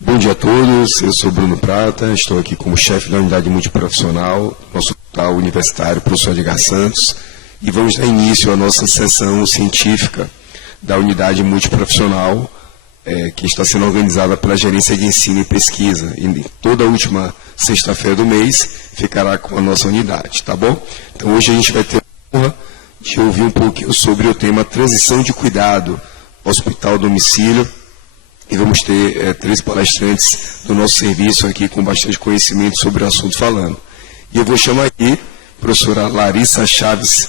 Bom dia a todos, eu sou Bruno Prata, estou aqui como chefe da unidade multiprofissional no Hospital Universitário Professor Edgar Santos e vamos dar início à nossa sessão científica da unidade multiprofissional que está sendo organizada pela Gerência de Ensino e Pesquisa. E toda a última sexta-feira do mês ficará com a nossa unidade, tá bom? Então hoje a gente vai ter a honra de ouvir um pouquinho sobre o tema transição de cuidado hospital-domicílio. E vamos ter 3 palestrantes do nosso serviço aqui com bastante conhecimento sobre o assunto falando. E eu vou chamar aqui a professora Larissa Chaves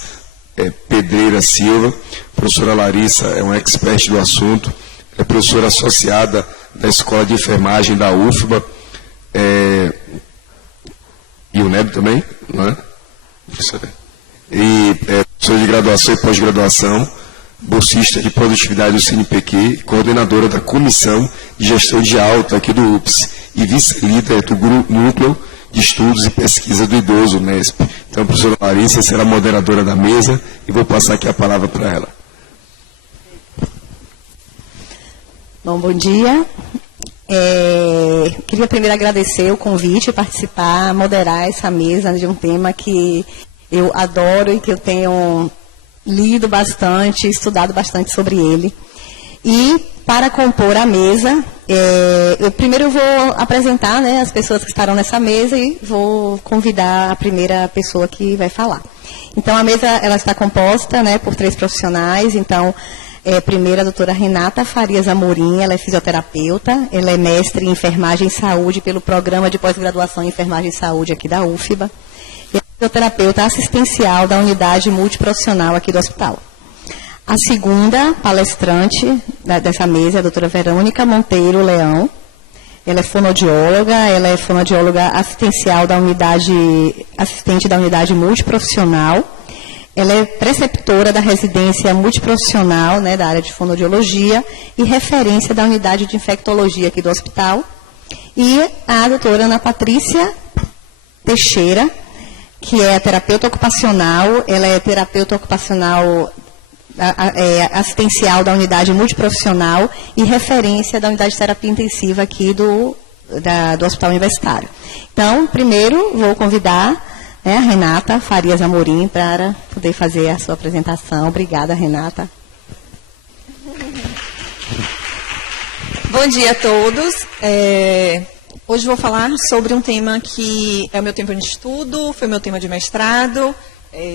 Pedreira Silva. A professora Larissa é uma expert do assunto, é professora associada da Escola de Enfermagem da UFBA, e o NEB também, não é? E professora de graduação e pós-graduação, bolsista de produtividade do CNPq, coordenadora da Comissão de Gestão de Alta aqui do UPS e vice-líder do Núcleo de Estudos e Pesquisa do Idoso, NESP. Então, a professora Larissa será a moderadora da mesa e vou passar aqui a palavra para ela. Bom dia. Queria primeiro agradecer o convite, participar, moderar essa mesa de um tema que eu adoro e que eu tenho lido bastante, estudado bastante sobre ele. E, para compor a mesa, eu vou apresentar, né, as pessoas que estarão nessa mesa e vou convidar a primeira pessoa que vai falar. Então, a mesa ela está composta, né, por 3 profissionais. Então, primeiro a doutora Renata Farias Amorim, ela é fisioterapeuta, ela é mestre em enfermagem e saúde pelo programa de pós-graduação em enfermagem e saúde aqui da UFBA. E é fisioterapeuta assistencial da unidade multiprofissional aqui do hospital. A segunda palestrante dessa mesa é a doutora Verônica Monteiro Leão. Ela é fonoaudióloga assistencial da assistente da unidade multiprofissional. Ela é preceptora da residência multiprofissional, né, da área de fonoaudiologia e referência da unidade de infectologia aqui do hospital. E a doutora Ana Patrícia Teixeira, que é terapeuta ocupacional, ela é terapeuta ocupacional assistencial da unidade multiprofissional e referência da unidade de terapia intensiva aqui do Hospital Universitário. Então, primeiro, vou convidar a Renata Farias Amorim para poder fazer a sua apresentação. Obrigada, Renata. Bom dia a todos. Hoje vou falar sobre um tema que é o meu tema de estudo, foi meu tema de mestrado,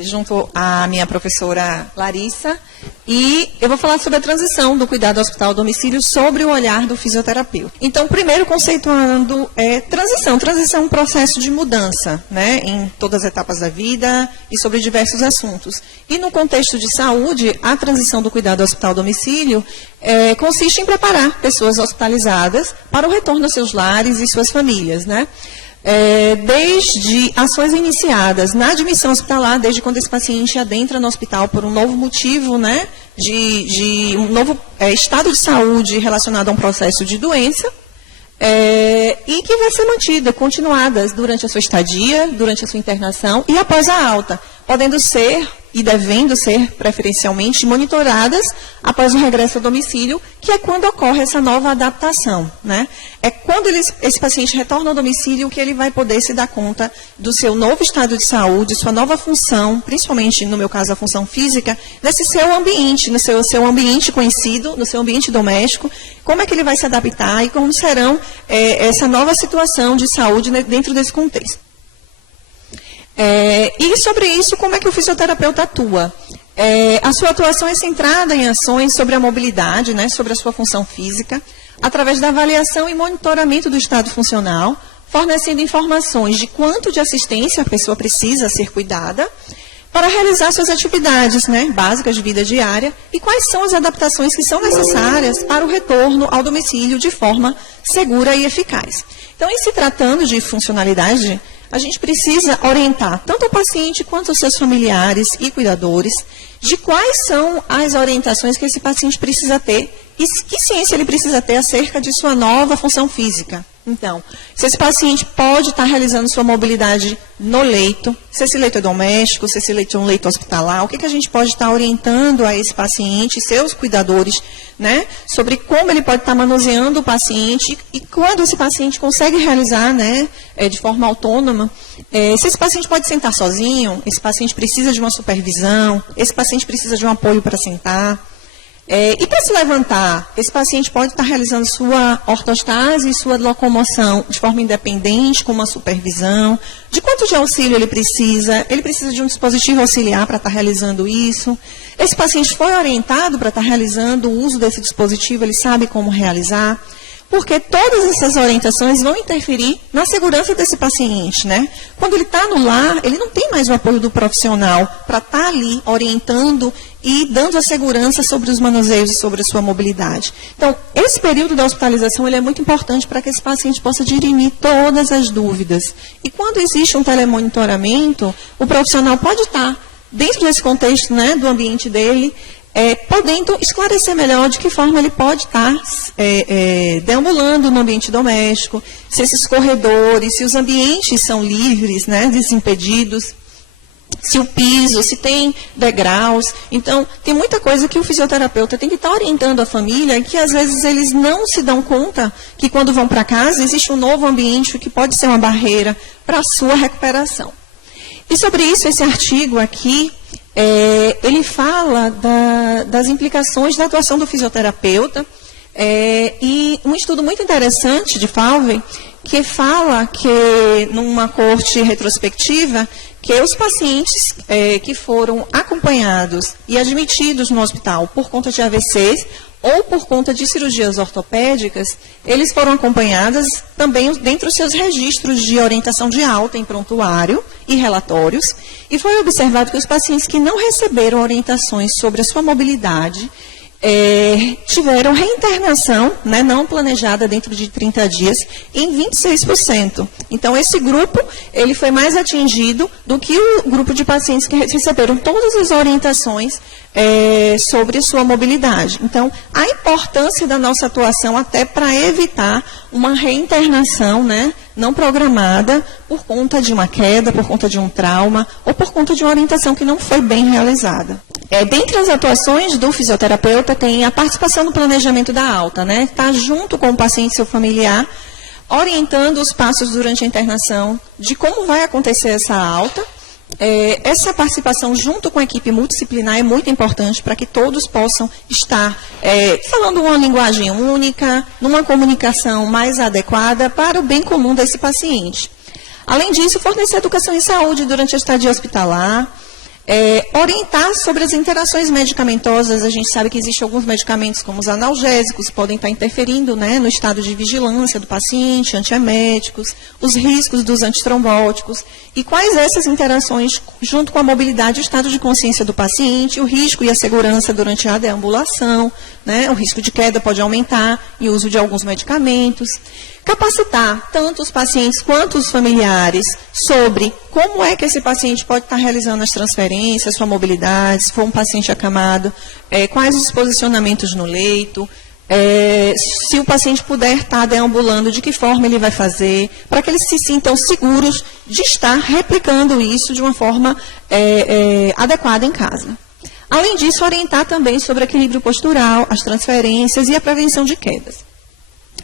junto à minha professora Larissa. E eu vou falar sobre a transição do cuidado hospital-domicílio sobre o olhar do fisioterapeuta. Então, primeiro, conceituando transição. Transição é um processo de mudança, né, em todas as etapas da vida e sobre diversos assuntos. E no contexto de saúde, a transição do cuidado hospital-domicílio consiste em preparar pessoas hospitalizadas para o retorno aos seus lares e suas famílias, né? Desde ações iniciadas na admissão hospitalar, desde quando esse paciente adentra no hospital por um novo motivo, né, de um novo estado de saúde relacionado a um processo de doença, e que vai ser mantida, continuadas durante a sua estadia, durante a sua internação e após a alta, podendo ser e devendo ser preferencialmente monitoradas após o regresso ao domicílio, que é quando ocorre essa nova adaptação, né? É quando esse paciente retorna ao domicílio que ele vai poder se dar conta do seu novo estado de saúde, sua nova função, principalmente, no meu caso, a função física, nesse seu ambiente, no seu ambiente conhecido, no seu ambiente doméstico, como é que ele vai se adaptar e como serão essa nova situação de saúde dentro desse contexto. E sobre isso, como é que o fisioterapeuta atua? A sua atuação é centrada em ações sobre a mobilidade, né, sobre a sua função física, através da avaliação e monitoramento do estado funcional, fornecendo informações de quanto de assistência a pessoa precisa ser cuidada, para realizar suas atividades, né, básicas de vida diária e quais são as adaptações que são necessárias para o retorno ao domicílio de forma segura e eficaz. Então, em se tratando de funcionalidade, a gente precisa orientar tanto o paciente quanto os seus familiares e cuidadores de quais são as orientações que esse paciente precisa ter e que ciência ele precisa ter acerca de sua nova função física, Então, se esse paciente pode estar realizando sua mobilidade no leito, se esse leito é doméstico, se esse leito é um leito hospitalar, o que a gente pode estar orientando a esse paciente, seus cuidadores, né, sobre como ele pode estar manuseando o paciente e quando esse paciente consegue realizar, né, de forma autônoma, se esse paciente pode sentar sozinho, esse paciente precisa de uma supervisão, esse paciente precisa de um apoio para sentar. E para se levantar, esse paciente pode estar realizando sua ortostase e sua locomoção de forma independente, com uma supervisão. De quanto de auxílio ele precisa? Ele precisa de um dispositivo auxiliar para estar realizando isso. Esse paciente foi orientado para estar realizando o uso desse dispositivo, ele sabe como realizar. Porque todas essas orientações vão interferir na segurança desse paciente, né? Quando ele está no lar, ele não tem mais o apoio do profissional para estar ali orientando e dando a segurança sobre os manuseios e sobre a sua mobilidade. Então, esse período da hospitalização ele é muito importante para que esse paciente possa dirimir todas as dúvidas. E quando existe um telemonitoramento, o profissional pode estar dentro desse contexto, né, do ambiente dele, podendo esclarecer melhor de que forma ele pode estar deambulando no ambiente doméstico, se esses corredores, se os ambientes são livres, né, desimpedidos, se o piso, se tem degraus. Então, tem muita coisa que o fisioterapeuta tem que estar orientando a família, que às vezes eles não se dão conta que quando vão para casa existe um novo ambiente que pode ser uma barreira para a sua recuperação. E sobre isso, esse artigo aqui, ele fala das implicações da atuação do fisioterapeuta e um estudo muito interessante de Falvey, que fala que, numa corte retrospectiva, que os pacientes que foram acompanhados e admitidos no hospital por conta de AVCs ou por conta de cirurgias ortopédicas, eles foram acompanhados também dentro dos seus registros de orientação de alta em prontuário e relatórios, e foi observado que os pacientes que não receberam orientações sobre a sua mobilidade tiveram reinternação, né, não planejada dentro de 30 dias, em 26%. Então, esse grupo ele foi mais atingido do que o grupo de pacientes que receberam todas as orientações sobre sua mobilidade. Então, a importância da nossa atuação até para evitar uma reinternação, né, não programada por conta de uma queda, por conta de um trauma ou por conta de uma orientação que não foi bem realizada. Dentre as atuações do fisioterapeuta tem a participação no planejamento da alta, né? Está junto com o paciente e seu familiar, orientando os passos durante a internação de como vai acontecer essa alta. Essa participação junto com a equipe multidisciplinar é muito importante para que todos possam estar falando uma linguagem única, numa comunicação mais adequada para o bem comum desse paciente. Além disso, fornecer educação em saúde durante a estadia hospitalar, orientar sobre as interações medicamentosas. A gente sabe que existem alguns medicamentos, como os analgésicos, que podem estar interferindo, né, no estado de vigilância do paciente, antieméticos, os riscos dos antitrombóticos, e quais essas interações, junto com a mobilidade e o estado de consciência do paciente, o risco e a segurança durante a deambulação, né, o risco de queda pode aumentar e o uso de alguns medicamentos. Capacitar tanto os pacientes quanto os familiares sobre como é que esse paciente pode estar realizando as transferências, sua mobilidade, se for um paciente acamado, quais os posicionamentos no leito, se o paciente puder estar deambulando, de que forma ele vai fazer, para que eles se sintam seguros de estar replicando isso de uma forma adequada em casa. Além disso, orientar também sobre equilíbrio postural, as transferências e a prevenção de quedas.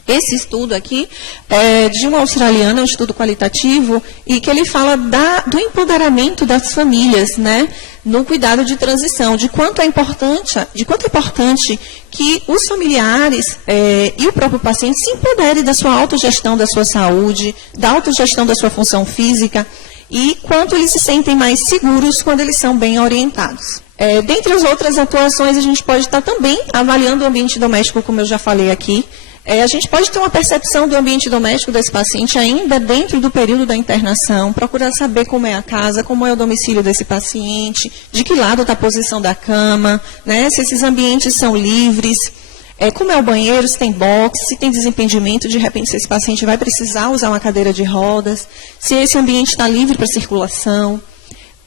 Esse estudo aqui é de um australiano, é um estudo qualitativo, e que ele fala do empoderamento das famílias, né, no cuidado de transição, de quanto é importante que os familiares e o próprio paciente se empoderem da sua autogestão da sua saúde, da autogestão da sua função física, e quanto eles se sentem mais seguros quando eles são bem orientados. Dentre as outras atuações, a gente pode estar também avaliando o ambiente doméstico, como eu já falei aqui. A gente pode ter uma percepção do ambiente doméstico desse paciente ainda dentro do período da internação, procurar saber como é a casa, como é o domicílio desse paciente, de que lado está a posição da cama, né, se esses ambientes são livres, como é o banheiro, se tem box, se tem desimpedimento, de repente se esse paciente vai precisar usar uma cadeira de rodas, se esse ambiente está livre para circulação.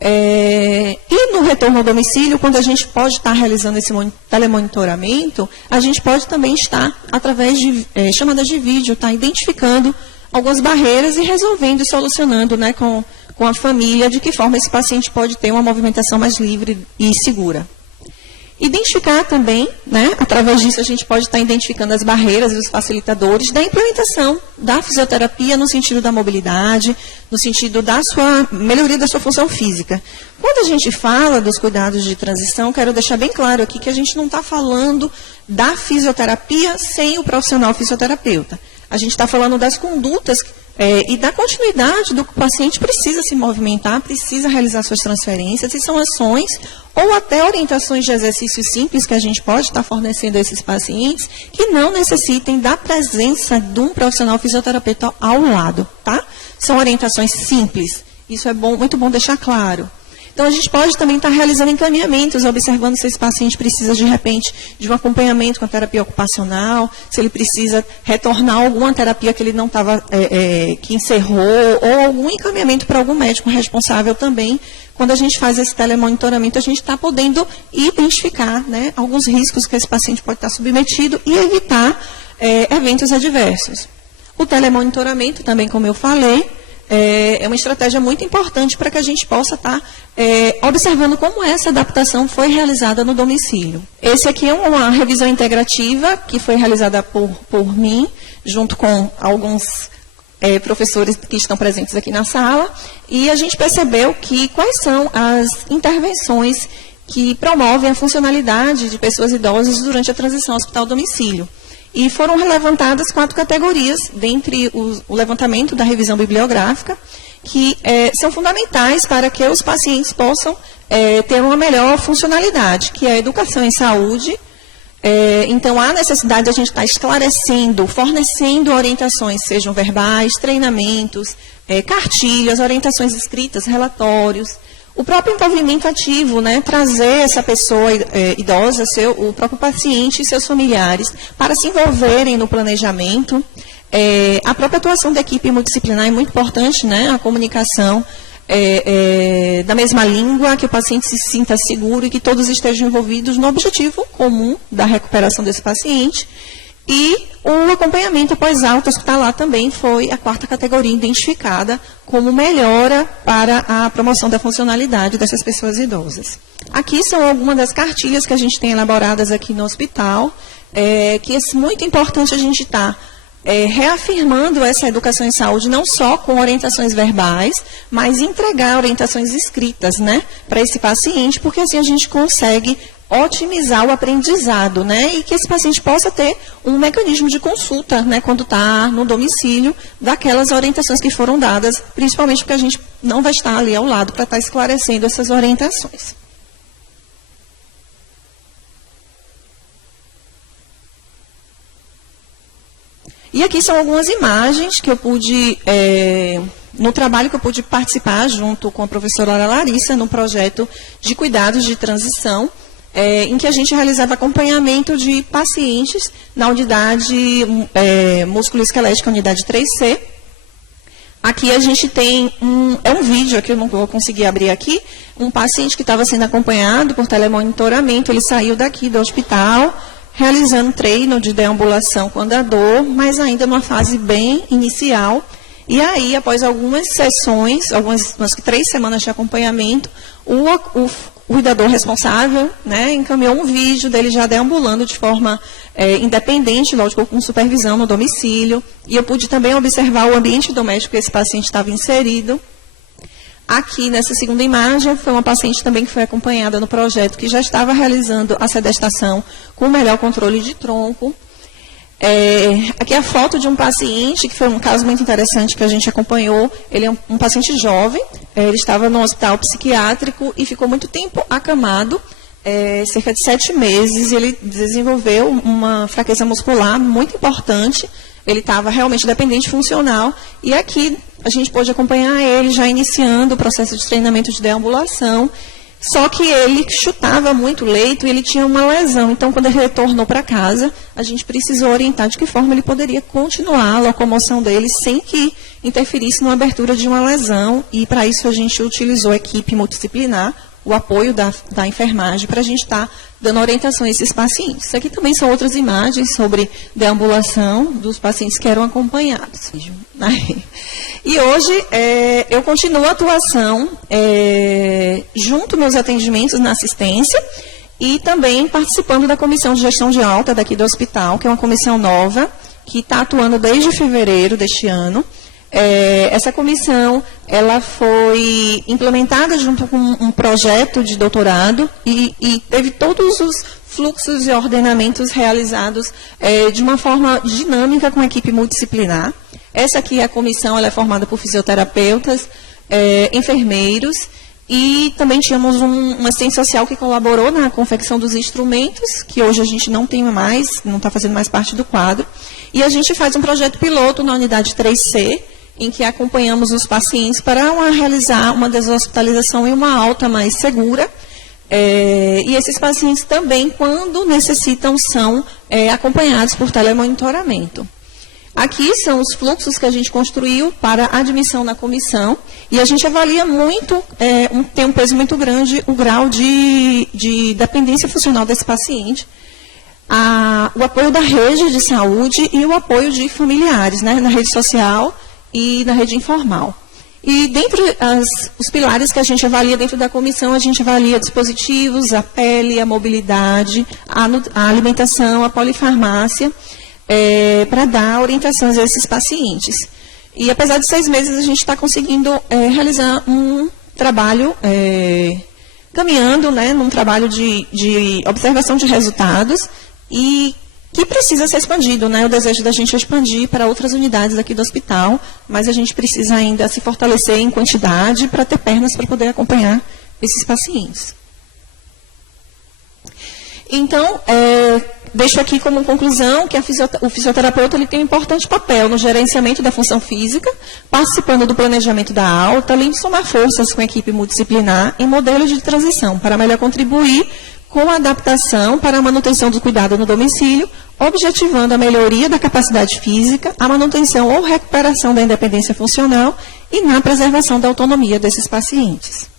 E no retorno ao domicílio, quando a gente pode estar realizando esse telemonitoramento, a gente pode também estar, através de chamadas de vídeo, identificando algumas barreiras e resolvendo e solucionando, né, com a família de que forma esse paciente pode ter uma movimentação mais livre e segura. Identificar também, né, através disso a gente pode estar identificando as barreiras e os facilitadores da implementação da fisioterapia no sentido da mobilidade, no sentido da melhoria da sua função física. Quando a gente fala dos cuidados de transição, quero deixar bem claro aqui que a gente não está falando da fisioterapia sem o profissional fisioterapeuta. A gente está falando das condutas e da continuidade do que o paciente precisa se movimentar, precisa realizar suas transferências, e são ações ou até orientações de exercícios simples que a gente pode estar fornecendo a esses pacientes que não necessitem da presença de um profissional fisioterapeuta ao lado, tá? São orientações simples, isso é bom, muito bom deixar claro. Então, a gente pode também estar realizando encaminhamentos, observando se esse paciente precisa, de repente, de um acompanhamento com a terapia ocupacional, se ele precisa retornar a alguma terapia que ele não estava, que encerrou, ou algum encaminhamento para algum médico responsável também. Quando a gente faz esse telemonitoramento, a gente está podendo identificar, né, alguns riscos que esse paciente pode estar submetido e evitar eventos adversos. O telemonitoramento, também, como eu falei, é uma estratégia muito importante para que a gente possa estar observando como essa adaptação foi realizada no domicílio. Esse aqui é uma revisão integrativa que foi realizada por mim, junto com alguns professores que estão presentes aqui na sala, e a gente percebeu quais são as intervenções que promovem a funcionalidade de pessoas idosas durante a transição hospital-domicílio. E foram levantadas 4 categorias, dentre o levantamento da revisão bibliográfica, que são fundamentais para que os pacientes possam ter uma melhor funcionalidade, que é a educação em saúde. Então, há necessidade de a gente estar esclarecendo, fornecendo orientações, sejam verbais, treinamentos, cartilhas, orientações escritas, relatórios. O próprio envolvimento ativo, né, trazer essa pessoa idosa, o próprio paciente e seus familiares para se envolverem no planejamento. A própria atuação da equipe multidisciplinar é muito importante, né, a comunicação da mesma língua, que o paciente se sinta seguro e que todos estejam envolvidos no objetivo comum da recuperação desse paciente. E o acompanhamento após alta hospitalar também foi a 4ª categoria identificada como melhora para a promoção da funcionalidade dessas pessoas idosas. Aqui são algumas das cartilhas que a gente tem elaboradas aqui no hospital, que é muito importante a gente estar reafirmando essa educação em saúde, não só com orientações verbais, mas entregar orientações escritas, né, para esse paciente, porque assim a gente consegue otimizar o aprendizado, né, e que esse paciente possa ter um mecanismo de consulta, né, quando está no domicílio, daquelas orientações que foram dadas, principalmente porque a gente não vai estar ali ao lado para estar esclarecendo essas orientações. E aqui são algumas imagens que eu pude, no trabalho que eu pude participar junto com a professora Larissa, no projeto de cuidados de transição, em que a gente realizava acompanhamento de pacientes na unidade músculo-esquelética, unidade 3C. Aqui a gente tem um vídeo, aqui eu não vou conseguir abrir aqui, um paciente que estava sendo acompanhado por telemonitoramento, ele saiu daqui do hospital, realizando treino de deambulação com andador, mas ainda numa fase bem inicial. E aí, após algumas sessões, umas 3 semanas de acompanhamento, o cuidador responsável, né, encaminhou um vídeo dele já deambulando de forma independente, lógico, com supervisão no domicílio. E eu pude também observar o ambiente doméstico que esse paciente estava inserido. Aqui, nessa segunda imagem, foi uma paciente também que foi acompanhada no projeto, que já estava realizando a sedestação com melhor controle de tronco. Aqui a foto de um paciente, que foi um caso muito interessante que a gente acompanhou. Ele é um paciente jovem, ele estava no hospital psiquiátrico e ficou muito tempo acamado, cerca de 7 meses, e ele desenvolveu uma fraqueza muscular muito importante. Ele estava realmente dependente funcional, e aqui a gente pôde acompanhar ele já iniciando o processo de treinamento de deambulação. Só que ele chutava muito o leito e ele tinha uma lesão. Então, quando ele retornou para casa, a gente precisou orientar de que forma ele poderia continuar a locomoção dele sem que interferisse na abertura de uma lesão. E, para isso, a gente utilizou a equipe multidisciplinar, o apoio da enfermagem, para a gente estar dando orientação a esses pacientes. Isso aqui também são outras imagens sobre deambulação dos pacientes que eram acompanhados. E hoje eu continuo a atuação junto meus atendimentos na assistência e também participando da comissão de gestão de alta daqui do hospital, que é uma comissão nova, que está atuando desde fevereiro deste ano. Essa comissão ela foi implementada junto com um projeto de doutorado e teve todos os fluxos e ordenamentos realizados de uma forma dinâmica com a equipe multidisciplinar. Essa aqui, a comissão, ela é formada por fisioterapeutas, enfermeiros e também tínhamos um assistente social que colaborou na confecção dos instrumentos, que hoje a gente não tem mais, não está fazendo mais parte do quadro. E a gente faz um projeto piloto na unidade 3C, em que acompanhamos os pacientes para realizar uma deshospitalização e uma alta mais segura. E esses pacientes também, quando necessitam, são acompanhados por telemonitoramento. Aqui são os fluxos que a gente construiu para a admissão na comissão, e a gente avalia muito, tem um peso muito grande, o grau de dependência funcional desse paciente, o apoio da rede de saúde e o apoio de familiares, né, na rede social e na rede informal. E dentre os pilares que a gente avalia dentro da comissão, a gente avalia dispositivos, a pele, a mobilidade, a alimentação, a polifarmácia, para dar orientações a esses pacientes. E apesar de 6 meses, a gente está conseguindo realizar um trabalho, caminhando, né, num trabalho de observação de resultados e que precisa ser expandido, né? O desejo da gente é expandir para outras unidades aqui do hospital, mas a gente precisa ainda se fortalecer em quantidade para ter pernas para poder acompanhar esses pacientes. Então, deixo aqui como conclusão que o fisioterapeuta ele tem um importante papel no gerenciamento da função física, participando do planejamento da alta, além de somar forças com a equipe multidisciplinar em modelos de transição, para melhor contribuir com a adaptação para a manutenção do cuidado no domicílio, objetivando a melhoria da capacidade física, a manutenção ou recuperação da independência funcional e na preservação da autonomia desses pacientes.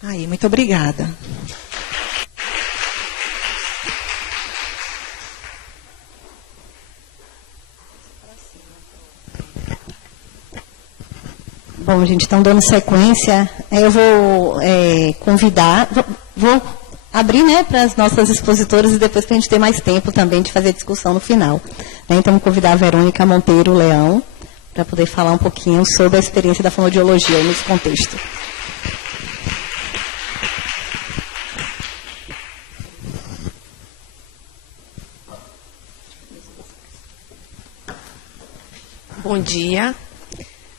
Aí, muito obrigada. Bom, gente, então dando sequência, eu vou convidar, vou abrir, né, para as nossas expositoras e depois para a gente ter mais tempo também de fazer discussão no final. Então, vou convidar a Verônica Monteiro Leão para poder falar um pouquinho sobre a experiência da fonoaudiologia nesse contexto. Bom dia.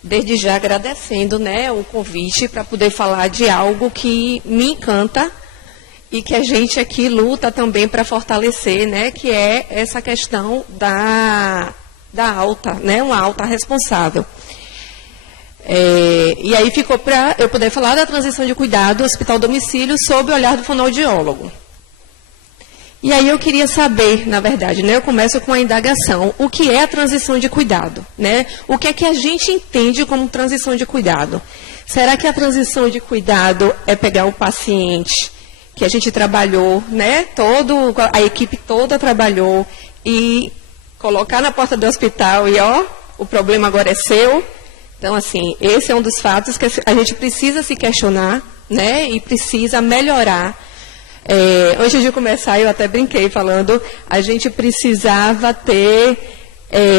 Desde já agradecendo, né, o convite para poder falar de algo que me encanta e que a gente aqui luta também para fortalecer, né, que é essa questão da alta, né, uma alta responsável. E aí ficou para eu poder falar da transição de cuidado hospital-domicílio sob o olhar do fonoaudiólogo. E aí eu queria saber, na verdade, né, eu começo com a indagação, o que é a transição de cuidado? Né? O que é que a gente entende como transição de cuidado? Será que a transição de cuidado é pegar o paciente que a gente trabalhou, né, a equipe toda trabalhou, e colocar na porta do hospital e, ó, o problema agora é seu? Então, assim, esse é um dos fatos que a gente precisa se questionar, né, e precisa melhorar. Antes de começar, eu até brinquei falando, a gente precisava ter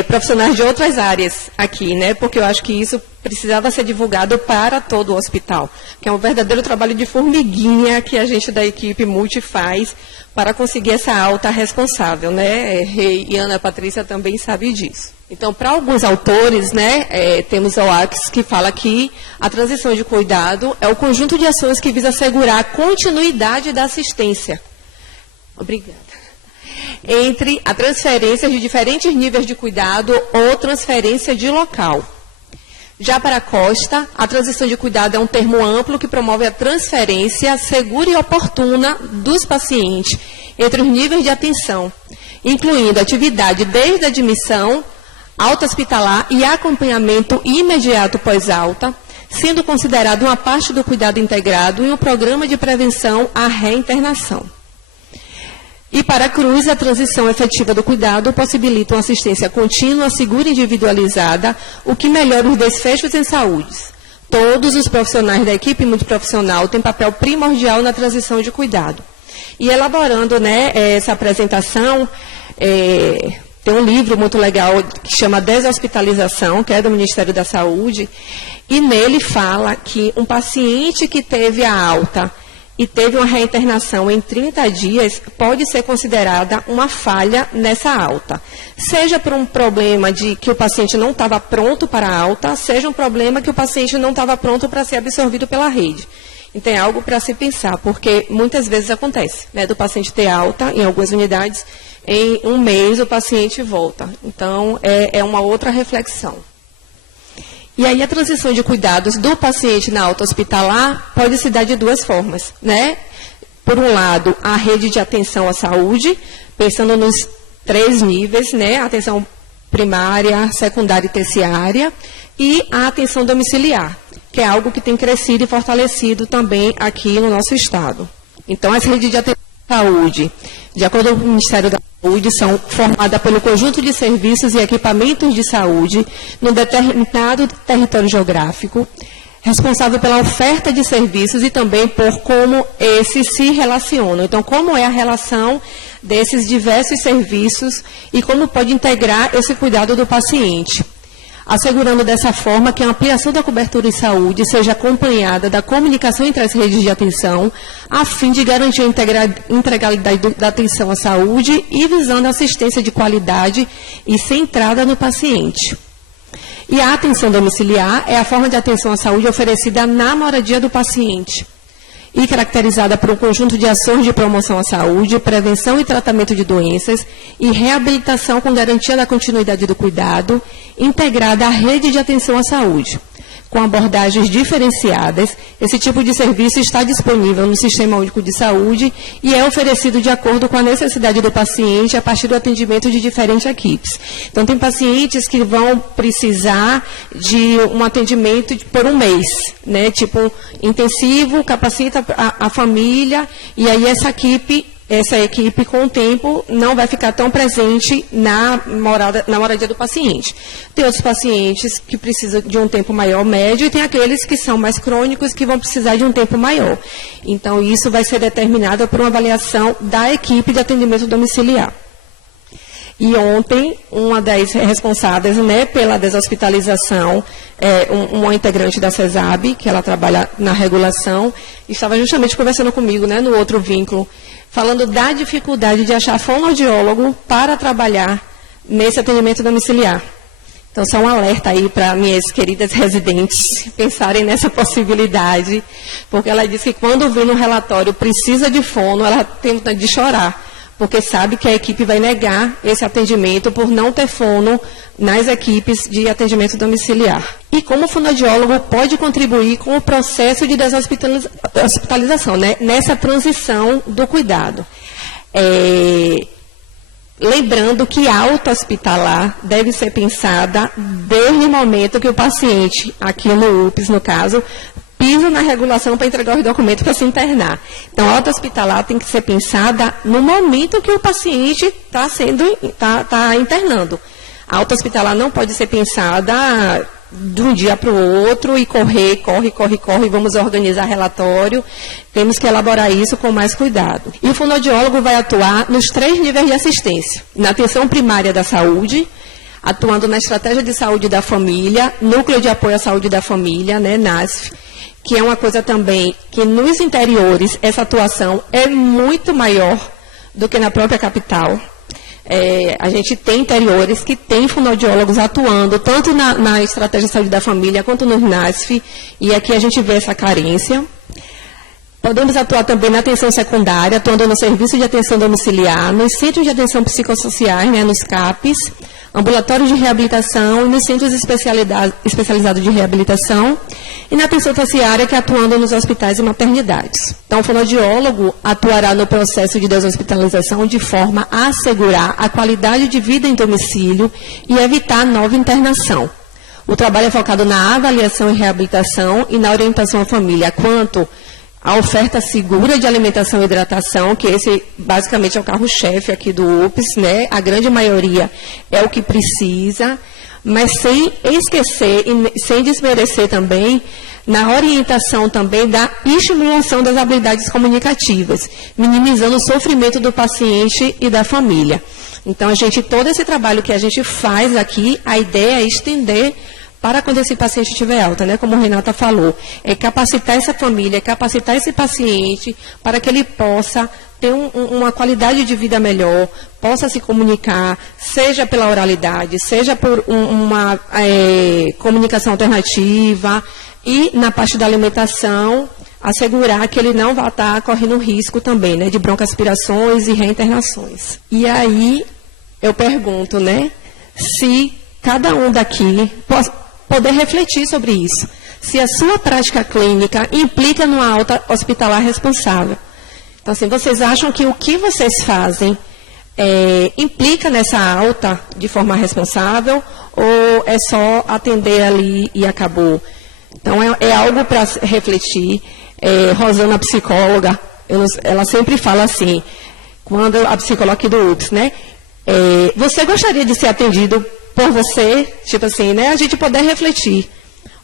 profissionais de outras áreas aqui, né? Porque eu acho que isso precisava ser divulgado para todo o hospital, que é um verdadeiro trabalho de formiguinha que a gente da equipe multi faz para conseguir essa alta responsável, né? E Ana Patrícia também sabe disso. Então, para alguns autores, né, temos o Oakes que fala que a transição de cuidado é o conjunto de ações que visa assegurar a continuidade da assistência. Obrigada. Entre a transferência de diferentes níveis de cuidado ou transferência de local. Já para a Costa, a transição de cuidado é um termo amplo que promove a transferência segura e oportuna dos pacientes entre os níveis de atenção, incluindo atividade desde a admissão, alta hospitalar e acompanhamento imediato pós-alta, sendo considerado uma parte do cuidado integrado em um programa de prevenção à reinternação. E para a Cruz, a transição efetiva do cuidado possibilita uma assistência contínua, segura e individualizada, o que melhora os desfechos em saúde. Todos os profissionais da equipe multiprofissional têm papel primordial na transição de cuidado. E elaborando, né, essa apresentação, tem um livro muito legal que chama Deshospitalização, que é do Ministério da Saúde, e nele fala que um paciente que teve a alta e teve uma reinternação em 30 dias pode ser considerada uma falha nessa alta. Seja por um problema de que o paciente não estava pronto para a alta, seja um problema que o paciente não estava pronto para ser absorvido pela rede. Então, é algo para se pensar, porque muitas vezes acontece, né, do paciente ter alta em algumas unidades, em um mês o paciente volta. Então, é uma outra reflexão. E aí, a transição de cuidados do paciente na alta hospitalar pode se dar de duas formas, né? Por um lado, a rede de atenção à saúde, pensando nos 3 níveis, né? Atenção primária, secundária e terciária, e a atenção domiciliar, que é algo que tem crescido e fortalecido também aqui no nosso estado. Então, as redes de atenção à saúde, de acordo com o Ministério da Saúde, são formadas pelo conjunto de serviços e equipamentos de saúde num determinado território geográfico, responsável pela oferta de serviços e também por como esses se relacionam. Então, como é a relação desses diversos serviços e como pode integrar esse cuidado do paciente, assegurando dessa forma que a ampliação da cobertura em saúde seja acompanhada da comunicação entre as redes de atenção, a fim de garantir a integralidade da atenção à saúde e visando a assistência de qualidade e centrada no paciente. E a atenção domiciliar é a forma de atenção à saúde oferecida na moradia do paciente e caracterizada por um conjunto de ações de promoção à saúde, prevenção e tratamento de doenças e reabilitação com garantia da continuidade do cuidado, integrada à rede de atenção à saúde. Com abordagens diferenciadas, esse tipo de serviço está disponível no Sistema Único de Saúde e é oferecido de acordo com a necessidade do paciente a partir do atendimento de diferentes equipes. Então, tem pacientes que vão precisar de um atendimento por um mês, né? Tipo intensivo, capacita a família, e aí essa equipe, com o tempo, não vai ficar tão presente na moradia do paciente. Tem outros pacientes que precisam de um tempo maior, médio, e tem aqueles que são mais crônicos, que vão precisar de um tempo maior. Então, isso vai ser determinado por uma avaliação da equipe de atendimento domiciliar. E ontem, uma das responsáveis, né, pela deshospitalização, uma integrante da CESAB, que ela trabalha na regulação, estava justamente conversando comigo, né, no outro vínculo, falando da dificuldade de achar fonoaudiólogo para trabalhar nesse atendimento domiciliar. Então, só um alerta aí para minhas queridas residentes pensarem nessa possibilidade, porque ela disse que quando vê no relatório precisa de fono, ela tem vontade de chorar, porque sabe que a equipe vai negar esse atendimento por não ter fono nas equipes de atendimento domiciliar. E como o fonoaudiólogo pode contribuir com o processo de deshospitalização, né, nessa transição do cuidado. Lembrando que a alta hospitalar deve ser pensada desde o momento que o paciente, aqui no UPS, no caso, pisa na regulação para entregar os documentos para se internar. Então, a alta hospitalar tem que ser pensada no momento que o paciente está internando. A alta hospitalar não pode ser pensada de um dia para o outro e corre, vamos organizar relatório. Temos que elaborar isso com mais cuidado. E o fonoaudiólogo vai atuar nos 3 níveis de assistência. Na atenção primária da saúde, atuando na estratégia de saúde da família, núcleo de apoio à saúde da família, né, NASF, que é uma coisa também que nos interiores essa atuação é muito maior do que na própria capital. A gente tem interiores que tem fonoaudiólogos atuando tanto na estratégia de saúde da família quanto no NASF, e aqui a gente vê essa carência. Podemos atuar também na atenção secundária, atuando no serviço de atenção domiciliar, nos centros de atenção psicossociais, né, nos CAPs, ambulatórios de reabilitação e nos centros especializados de reabilitação, e na atenção terciária, que é atuando nos hospitais e maternidades. Então, o fonoaudiólogo atuará no processo de deshospitalização de forma a assegurar a qualidade de vida em domicílio e evitar nova internação. O trabalho é focado na avaliação e reabilitação e na orientação à família quanto à oferta segura de alimentação e hidratação, que esse basicamente é o carro-chefe aqui do UPS, né? A grande maioria é o que precisa, mas sem esquecer e sem desmerecer também na orientação também da estimulação das habilidades comunicativas, minimizando o sofrimento do paciente e da família. Então, todo esse trabalho que a gente faz aqui, a ideia é estender para quando esse paciente estiver alta, né? Como a Renata falou, é capacitar essa família, é capacitar esse paciente para que ele possa ter uma qualidade de vida melhor, possa se comunicar, seja pela oralidade, seja por uma comunicação alternativa, e na parte da alimentação, assegurar que ele não vai estar correndo risco também, né? De broncoaspirações e reinternações. E aí, eu pergunto, né? Se cada um daqui poder refletir sobre isso. Se a sua prática clínica implica numa alta hospitalar responsável. Então, assim, vocês acham que o que vocês fazem implica nessa alta de forma responsável ou é só atender ali e acabou? Então, é algo para refletir. Rosana, psicóloga, ela sempre fala assim, quando a psicóloga aqui do UPS, né? Você gostaria de ser atendido por você, tipo assim, né, a gente poder refletir,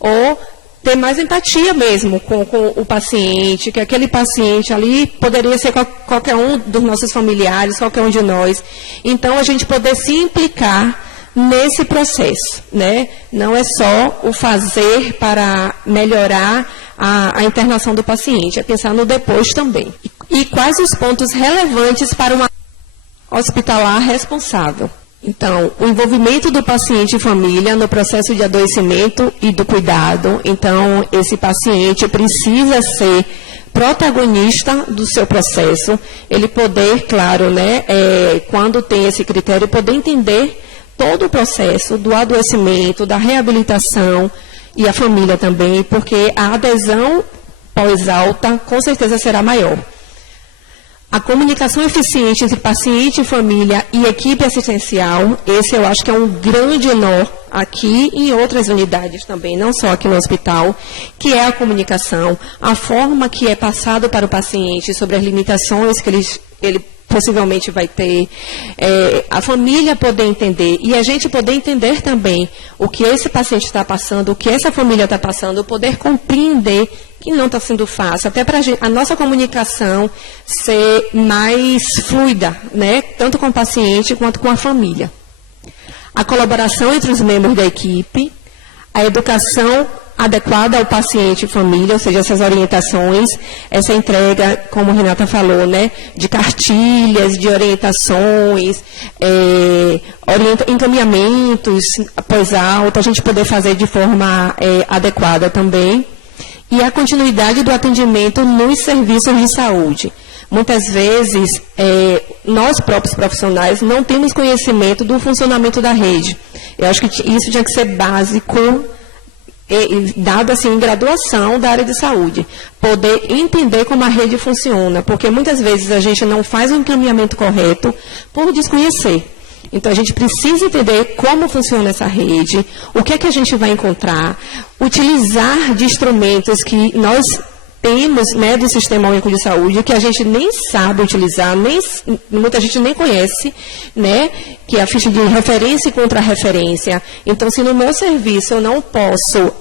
ou ter mais empatia mesmo com o paciente, que aquele paciente ali poderia ser qualquer um dos nossos familiares, qualquer um de nós. Então, a gente poder se implicar nesse processo, né? Não é só o fazer para melhorar a internação do paciente, é pensar no depois também. E quais os pontos relevantes para uma hospitalar responsável? Então, o envolvimento do paciente e família no processo de adoecimento e do cuidado. Então, esse paciente precisa ser protagonista do seu processo, ele poder, claro, né, quando tem esse critério, poder entender todo o processo do adoecimento, da reabilitação e a família também, porque a adesão pós-alta com certeza será maior. A comunicação eficiente entre paciente, família e equipe assistencial, esse eu acho que é um grande nó aqui e em outras unidades também, não só aqui no hospital, que é a comunicação, a forma que é passado para o paciente sobre as limitações que ele possivelmente vai ter, a família poder entender e a gente poder entender também o que esse paciente está passando, o que essa família está passando, poder compreender que não está sendo fácil, até para a nossa comunicação ser mais fluida, né? Tanto com o paciente quanto com a família. A colaboração entre os membros da equipe, a educação adequada ao paciente e família, ou seja, essas orientações, essa entrega, como a Renata falou, né, de cartilhas, de orientações, encaminhamentos após alta, a gente poder fazer de forma adequada também. E a continuidade do atendimento nos serviços de saúde. Muitas vezes, nós próprios profissionais não temos conhecimento do funcionamento da rede. Eu acho que isso tinha que ser básico, dado assim em graduação da área de saúde, poder entender como a rede funciona, porque muitas vezes a gente não faz o encaminhamento correto por desconhecer. Então, a gente precisa entender como funciona essa rede, o que é que a gente vai encontrar, utilizar de instrumentos que nós temos, né, do Sistema Único de Saúde, que a gente nem sabe utilizar, muita gente nem conhece, né, que é a ficha de referência e contra-referência. Então, se no meu serviço eu não posso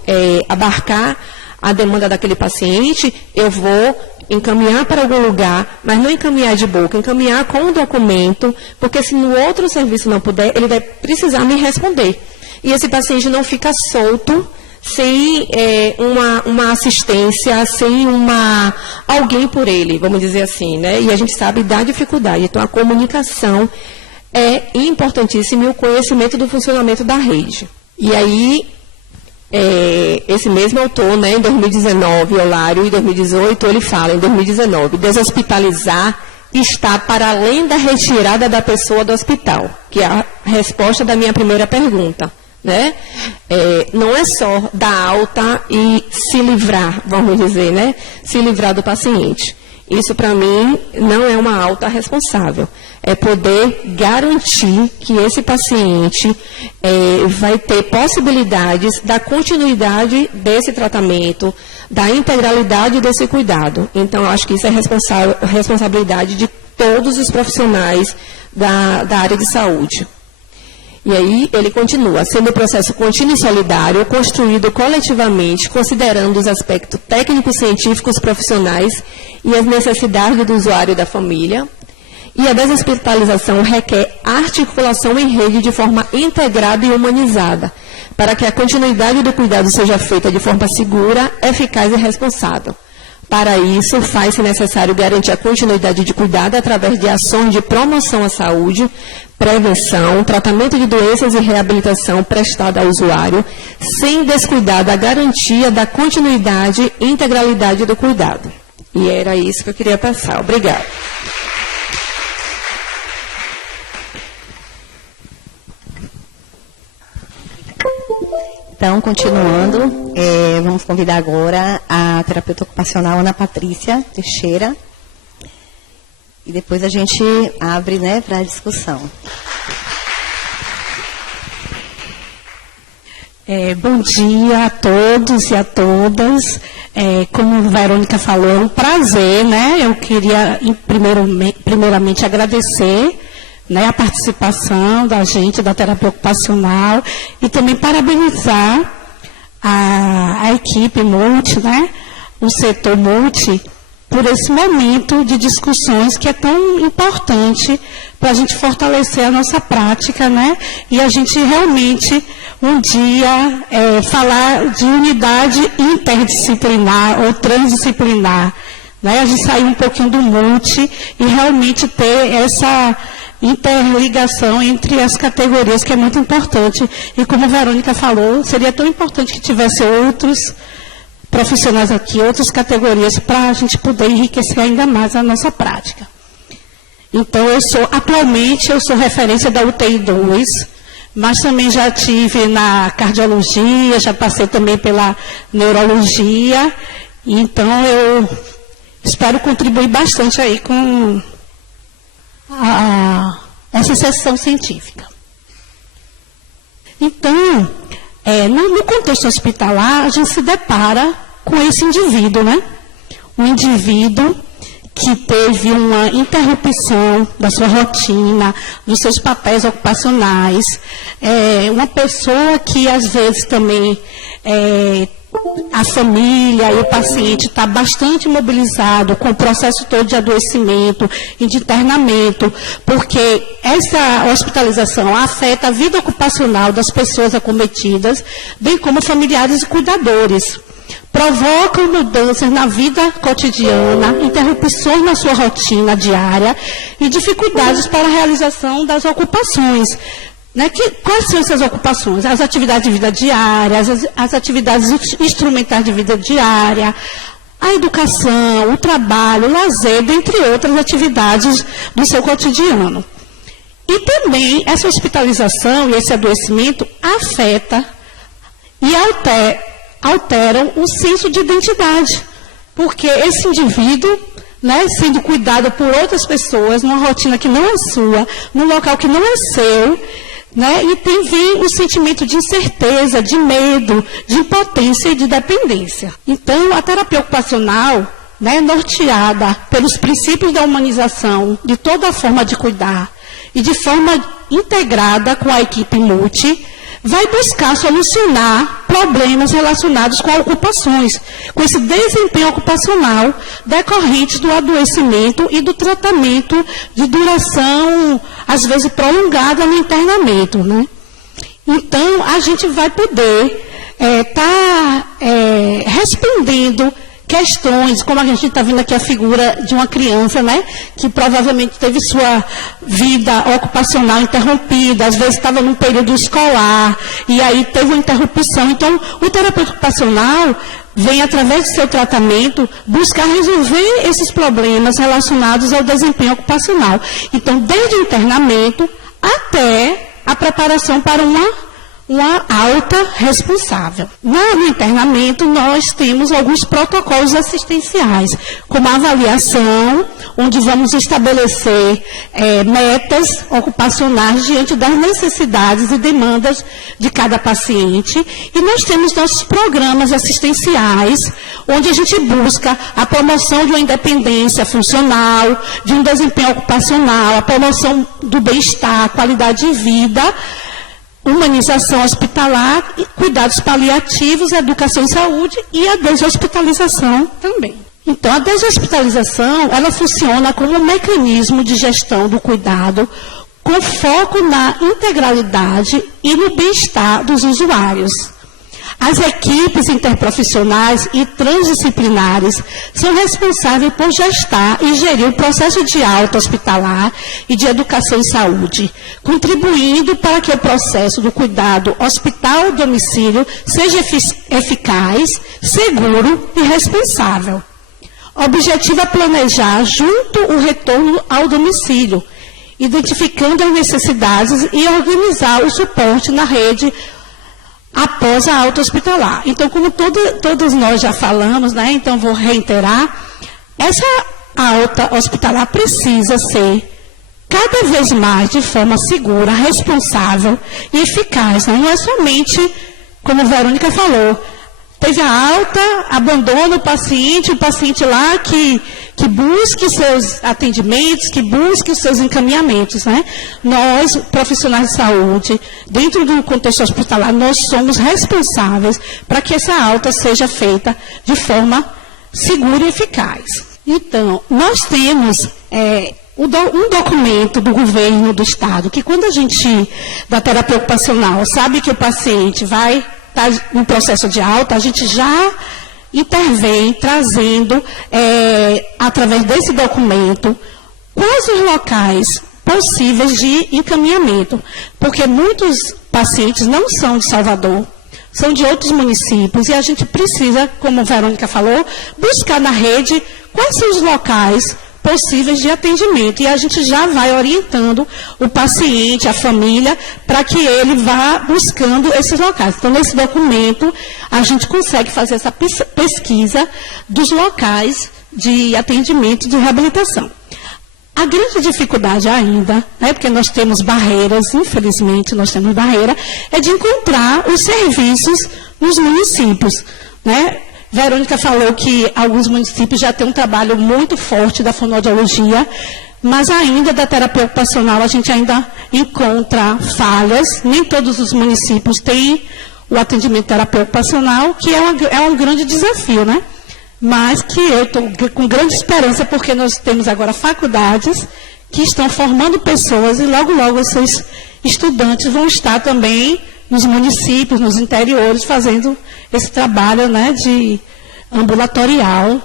abarcar a demanda daquele paciente, eu vou encaminhar para algum lugar, mas não encaminhar de boca, encaminhar com um documento, porque se no outro serviço não puder, ele vai precisar me responder. E esse paciente não fica solto, sem uma assistência, sem alguém por ele, vamos dizer assim, né? E a gente sabe da dificuldade. Então, a comunicação é importantíssima e o conhecimento do funcionamento da rede. E aí, esse mesmo autor, né, em 2019, Olário, em 2018, ele fala, em 2019, deshospitalizar está para além da retirada da pessoa do hospital, que é a resposta da minha primeira pergunta. Né? Não é só dar alta e se livrar, vamos dizer, né? Se livrar do paciente. Isso, para mim, não é uma alta responsável. É poder garantir que esse paciente vai ter possibilidades da continuidade desse tratamento, da integralidade desse cuidado. Então, eu acho que isso é responsabilidade de todos os profissionais da área de saúde. E aí ele continua, sendo um processo contínuo e solidário, construído coletivamente, considerando os aspectos técnicos, científicos, profissionais e as necessidades do usuário e da família. E a deshospitalização requer articulação em rede de forma integrada e humanizada, para que a continuidade do cuidado seja feita de forma segura, eficaz e responsável. Para isso, faz-se necessário garantir a continuidade de cuidado através de ações de promoção à saúde, prevenção, tratamento de doenças e reabilitação prestada ao usuário, sem descuidar da garantia da continuidade e integralidade do cuidado. E era isso que eu queria passar. Obrigada. Então, continuando, vamos convidar agora a terapeuta ocupacional Ana Patrícia Teixeira. E depois a gente abre, né, para a discussão. Bom dia a todos e a todas. Como a Verônica falou, é um prazer, né? Eu queria, primeiramente, agradecer, né, a participação da gente, da terapia ocupacional, e também parabenizar a equipe Multi, né, o setor Multi, por esse momento de discussões que é tão importante para a gente fortalecer a nossa prática, né, e a gente realmente, um dia, falar de unidade interdisciplinar ou transdisciplinar, né, a gente sair um pouquinho do Multi e realmente ter essa interligação entre as categorias, que é muito importante. E como a Verônica falou, seria tão importante que tivesse outros profissionais aqui, outras categorias, para a gente poder enriquecer ainda mais a nossa prática. Então, atualmente, eu sou referência da UTI 2, mas também já tive na cardiologia, já passei também pela neurologia, então eu espero contribuir bastante aí com essa sessão científica. Então, no contexto hospitalar, a gente se depara com esse indivíduo, né? Um indivíduo que teve uma interrupção da sua rotina, dos seus papéis ocupacionais, uma pessoa que, às vezes, também a família e o paciente está bastante mobilizado com o processo todo de adoecimento e de internamento, porque essa hospitalização afeta a vida ocupacional das pessoas acometidas, bem como familiares e cuidadores. Provocam mudanças na vida cotidiana, interrupções na sua rotina diária e dificuldades para a realização das ocupações. Né? Quais são essas ocupações? As atividades de vida diária, as atividades instrumentais de vida diária, a educação, o trabalho, o lazer, dentre outras atividades do seu cotidiano. E também essa hospitalização e esse adoecimento afeta e alteram o senso de identidade, porque esse indivíduo, né, sendo cuidado por outras pessoas, numa rotina que não é sua, num local que não é seu, né, e vem o sentimento de incerteza, de medo, de impotência e de dependência. Então, a terapia ocupacional, né, norteada pelos princípios da humanização, de toda a forma de cuidar, e de forma integrada com a equipe Multi, vai buscar solucionar problemas relacionados com ocupações, com esse desempenho ocupacional decorrente do adoecimento e do tratamento de duração, às vezes prolongada no internamento, né? Então, a gente vai poder estar respondendo questões, como a gente está vendo aqui a figura de uma criança, né, que provavelmente teve sua vida ocupacional interrompida, às vezes estava num período escolar, e aí teve uma interrupção. Então, o terapeuta ocupacional vem, através do seu tratamento, buscar resolver esses problemas relacionados ao desempenho ocupacional. Então, desde o internamento até a preparação para uma alta responsável. No internamento, nós temos alguns protocolos assistenciais, como a avaliação, onde vamos estabelecer metas ocupacionais diante das necessidades e demandas de cada paciente. E nós temos nossos programas assistenciais, onde a gente busca a promoção de uma independência funcional, de um desempenho ocupacional, a promoção do bem-estar, qualidade de vida, humanização hospitalar, cuidados paliativos, educação e saúde e a deshospitalização também. Então, a deshospitalização, ela funciona como um mecanismo de gestão do cuidado com foco na integralidade e no bem-estar dos usuários. As equipes interprofissionais e transdisciplinares são responsáveis por gestar e gerir o processo de alta hospitalar e de educação e saúde, contribuindo para que o processo do cuidado hospital-domicílio seja eficaz, seguro e responsável. O objetivo é planejar junto o retorno ao domicílio, identificando as necessidades e organizar o suporte na rede após a alta hospitalar. Então, como todos nós já falamos, né, então vou reiterar, essa alta hospitalar precisa ser cada vez mais de forma segura, responsável e eficaz. Né? Não é somente, como a Verônica falou, teve a alta, abandona o paciente lá que busque seus atendimentos, que busque os seus encaminhamentos, né? Nós, profissionais de saúde, dentro do contexto hospitalar, nós somos responsáveis para que essa alta seja feita de forma segura e eficaz. Então, nós temos um documento do governo do Estado, que quando a gente, da terapia ocupacional, sabe que o paciente vai está no processo de alta, a gente já intervém trazendo, através desse documento, quais os locais possíveis de encaminhamento, porque muitos pacientes não são de Salvador, são de outros municípios, e a gente precisa, como a Verônica falou, buscar na rede quais são os locais possíveis de atendimento. E a gente já vai orientando o paciente, a família, para que ele vá buscando esses locais. Então, nesse documento, a gente consegue fazer essa pesquisa dos locais de atendimento de reabilitação. A grande dificuldade ainda, né, porque nós temos barreiras, infelizmente nós temos barreira, é de encontrar os serviços nos municípios, né? Verônica falou que alguns municípios já têm um trabalho muito forte da fonoaudiologia, mas ainda da terapia ocupacional a gente ainda encontra falhas. Nem todos os municípios têm o atendimento terapia ocupacional, que é um grande desafio, né? Mas que eu estou com grande esperança, porque nós temos agora faculdades que estão formando pessoas e logo, logo esses estudantes vão estar também nos municípios, nos interiores, fazendo esse trabalho, né, de ambulatorial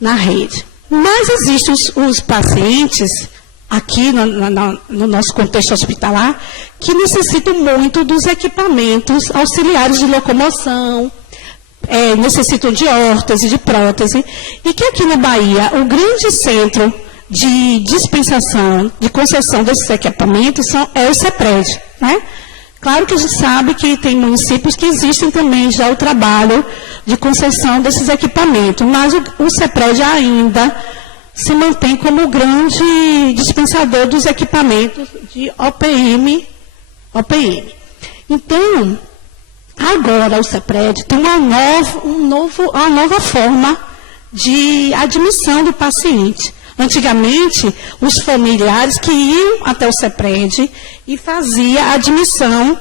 na rede. Mas existem os pacientes, aqui no nosso contexto hospitalar, que necessitam muito dos equipamentos auxiliares de locomoção, necessitam de órtese, de prótese, e que aqui na Bahia, o grande centro de dispensação, de concessão desses equipamentos é o CEPRED, né? Claro que a gente sabe que tem municípios que existem também já o trabalho de concessão desses equipamentos, mas o CEPRED ainda se mantém como o grande dispensador dos equipamentos de OPM. Então, agora o CEPRED tem uma nova forma de admissão do paciente. Antigamente, os familiares que iam até o CEPRED e faziam a admissão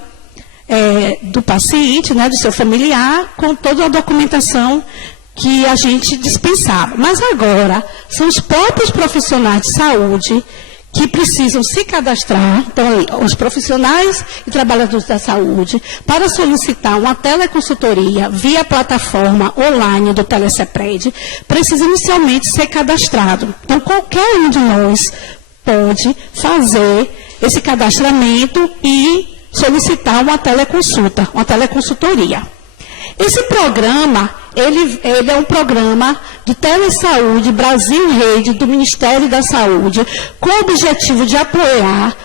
do paciente, né, do seu familiar, com toda a documentação que a gente dispensava. Mas agora, são os próprios profissionais de saúde que precisam se cadastrar, então, os profissionais e trabalhadores da saúde, para solicitar uma teleconsultoria via plataforma online do Telecepred, precisa inicialmente ser cadastrado. Então, qualquer um de nós pode fazer esse cadastramento e solicitar uma teleconsulta, uma teleconsultoria. Esse programa, ele é um programa de telesaúde Brasil Rede do Ministério da Saúde, com o objetivo de apoiar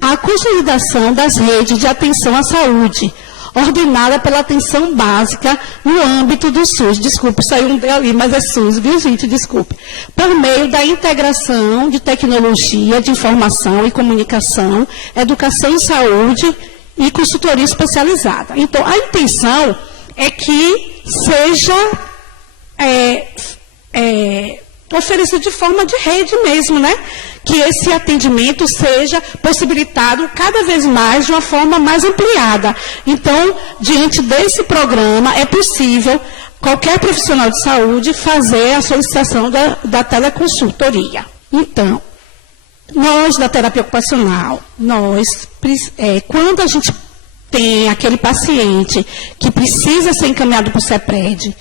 a consolidação das redes de atenção à saúde, ordenada pela atenção básica no âmbito do SUS. Desculpe, saiu um ali, mas é SUS, viu, gente? Desculpe. Por meio da integração de tecnologia de informação e comunicação, educação e saúde e consultoria especializada. Então, a intenção é que seja oferecido de forma de rede mesmo, né? Que esse atendimento seja possibilitado cada vez mais de uma forma mais ampliada. Então, diante desse programa, é possível qualquer profissional de saúde fazer a solicitação da teleconsultoria. Então, nós da terapia ocupacional, quando a gente tem aquele paciente que precisa ser encaminhado para o CEPRED,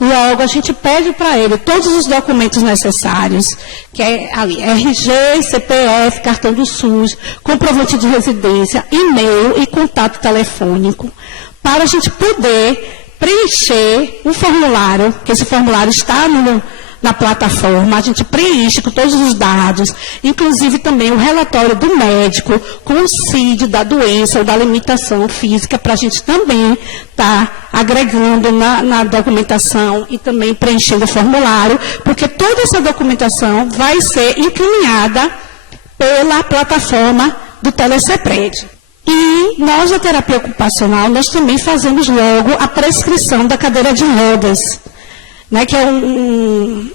logo a gente pede para ele todos os documentos necessários, que é ali, RG, CPF, cartão do SUS, comprovante de residência, e-mail e contato telefônico, para a gente poder preencher um formulário, que esse formulário está na plataforma, a gente preenche com todos os dados, inclusive também o relatório do médico com o CID da doença ou da limitação física, para a gente também estar agregando na documentação e também preenchendo o formulário, porque toda essa documentação vai ser encaminhada pela plataforma do Telecepred. E nós, da terapia ocupacional, nós também fazemos logo a prescrição da cadeira de rodas, né, que é um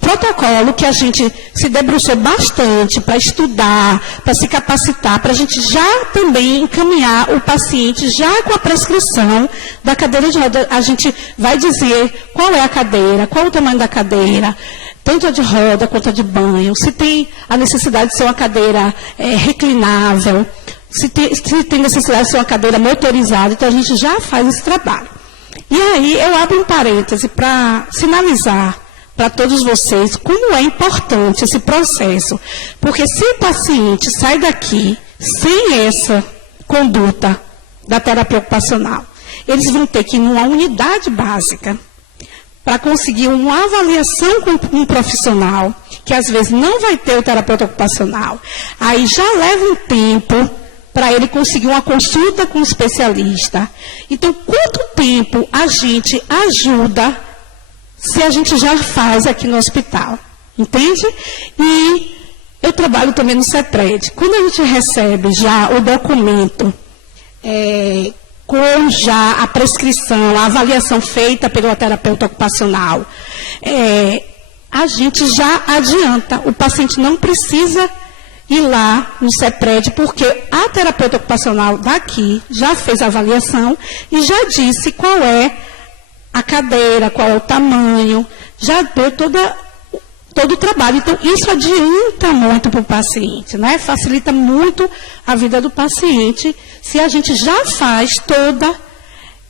protocolo que a gente se debruçou bastante para estudar, para se capacitar, para a gente já também encaminhar o paciente já com a prescrição da cadeira de roda. A gente vai dizer qual é a cadeira, qual o tamanho da cadeira, tanto a de roda quanto a de banho, se tem a necessidade de ser uma cadeira reclinável, se tem necessidade de ser uma cadeira motorizada. Então a gente já faz esse trabalho. E aí eu abro um parêntese para sinalizar para todos vocês como é importante esse processo. Porque se o paciente sai daqui sem essa conduta da terapia ocupacional, eles vão ter que ir numa unidade básica para conseguir uma avaliação com um profissional, que às vezes não vai ter o terapeuta ocupacional. Aí já leva um tempo para ele conseguir uma consulta com um especialista. Então, quanto tempo a gente ajuda se a gente já faz aqui no hospital? Entende? E eu trabalho também no CEPRED. Quando a gente recebe já o documento com já a prescrição, a avaliação feita pelo terapeuta ocupacional, a gente já adianta. O paciente não precisa ir lá no CEPRED, porque a terapeuta ocupacional daqui já fez a avaliação e já disse qual é a cadeira, qual é o tamanho, já deu todo o trabalho. Então, isso adianta muito para o paciente, né? Facilita muito a vida do paciente se a gente já faz toda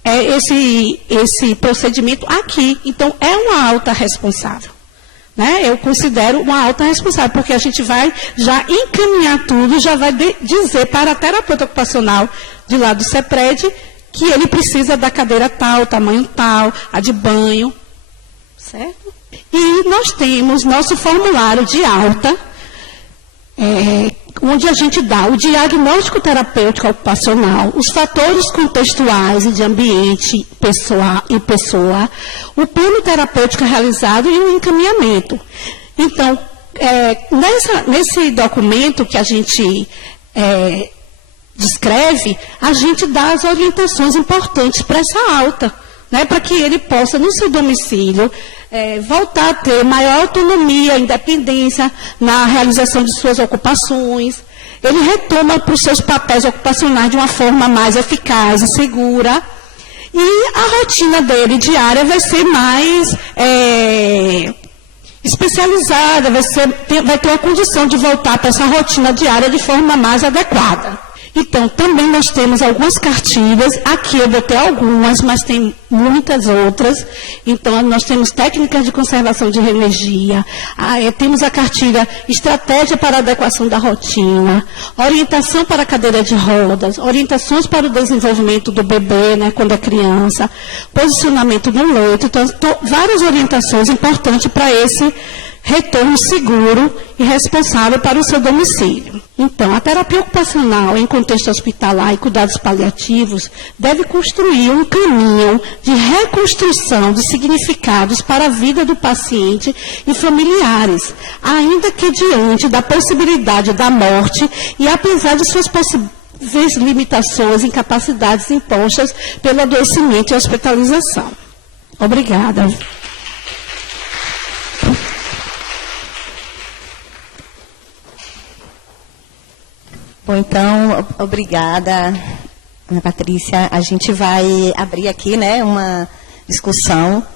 esse procedimento aqui. Então, é uma alta responsável. Né? Eu considero uma alta responsável, porque a gente vai já encaminhar tudo, já vai dizer para a terapeuta ocupacional de lá do CEPRED que ele precisa da cadeira tal, tamanho tal, a de banho, certo? E nós temos nosso formulário de alta, onde a gente dá o diagnóstico terapêutico ocupacional, os fatores contextuais e de ambiente, pessoa, o plano terapêutico realizado e o encaminhamento. Então, nesse documento que a gente descreve, a gente dá as orientações importantes para essa alta, né, para que ele possa, no seu domicílio, voltar a ter maior autonomia, independência na realização de suas ocupações. Ele retoma para os seus papéis ocupacionais de uma forma mais eficaz e segura. E a rotina dele diária vai ser mais especializada, vai ter a condição de voltar para essa rotina diária de forma mais adequada. Então, também nós temos algumas cartilhas, aqui eu botei algumas, mas tem muitas outras. Então, nós temos técnicas de conservação de energia, temos a cartilha Estratégia para Adequação da Rotina, orientação para a cadeira de rodas, orientações para o desenvolvimento do bebê, né, quando é criança, posicionamento no leito. Então, várias orientações importantes para esse retorno seguro e responsável para o seu domicílio. Então, a terapia ocupacional em contexto hospitalar e cuidados paliativos deve construir um caminho de reconstrução de significados para a vida do paciente e familiares, ainda que diante da possibilidade da morte e apesar de suas possíveis limitações e incapacidades impostas pelo adoecimento e hospitalização. Obrigada. Bom, então, obrigada, Ana Patrícia. A gente vai abrir aqui, né, uma discussão.